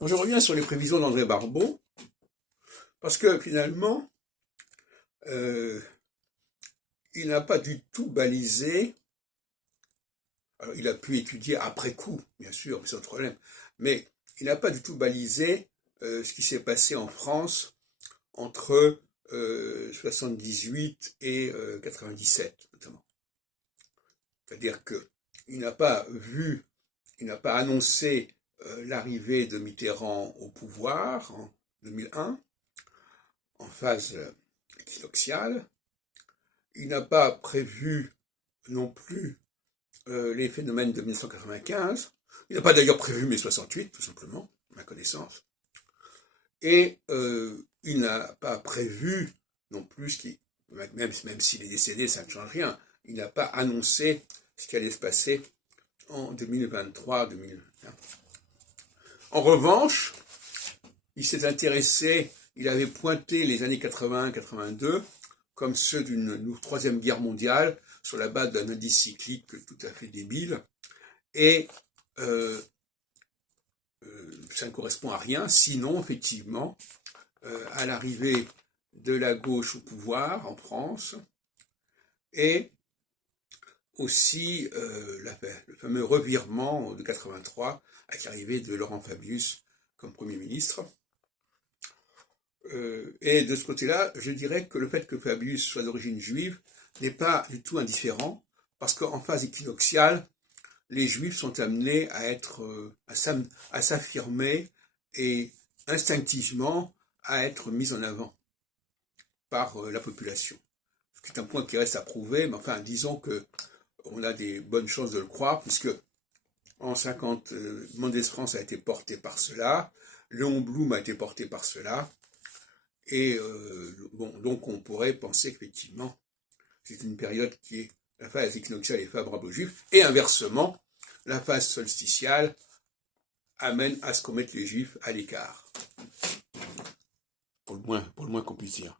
Je reviens sur les prévisions d'André Barbeau, parce que finalement, euh, il n'a pas du tout balisé. Alors, il a pu étudier après coup, bien sûr, c'est un problème, mais il n'a pas du tout balisé ce qui s'est passé en France entre 78 et 97, notamment. C'est-à-dire qu'il n'a pas vu, il n'a pas annoncé l'arrivée de Mitterrand au pouvoir en 2001, en phase équinoxiale. Il n'a pas prévu non plus les phénomènes de 1995. Il n'a pas d'ailleurs prévu mai 68, tout simplement, à ma connaissance. Et il n'a pas prévu non plus, même s'il est décédé, ça ne change rien, il n'a pas annoncé ce qui allait se passer en 2023-2021. En revanche, il s'est intéressé, il avait pointé les années 81-82 comme ceux d'une troisième guerre mondiale sur la base d'un indice cyclique tout à fait débile. Et ça ne correspond à rien, sinon, effectivement, à l'arrivée de la gauche au pouvoir en France et aussi le fameux revirement de 83 avec l'arrivée de Laurent Fabius comme Premier ministre. Et de ce côté-là, je dirais que le fait que Fabius soit d'origine juive n'est pas du tout indifférent, parce qu'en phase équinoxiale, les Juifs sont amenés à être, à s'affirmer et instinctivement à être mis en avant par la population. Ce qui est un point qui reste à prouver, mais enfin, disons que on a des bonnes chances de le croire, puisque en 50, Mendès France a été porté par cela, Léon Blum a été porté par cela, et bon, donc on pourrait penser qu'effectivement, c'est une période qui est la phase équinoxiale est favorable aux Juifs, et inversement, la phase solsticiale amène à ce qu'on mette les Juifs à l'écart, pour le moins qu'on puisse dire.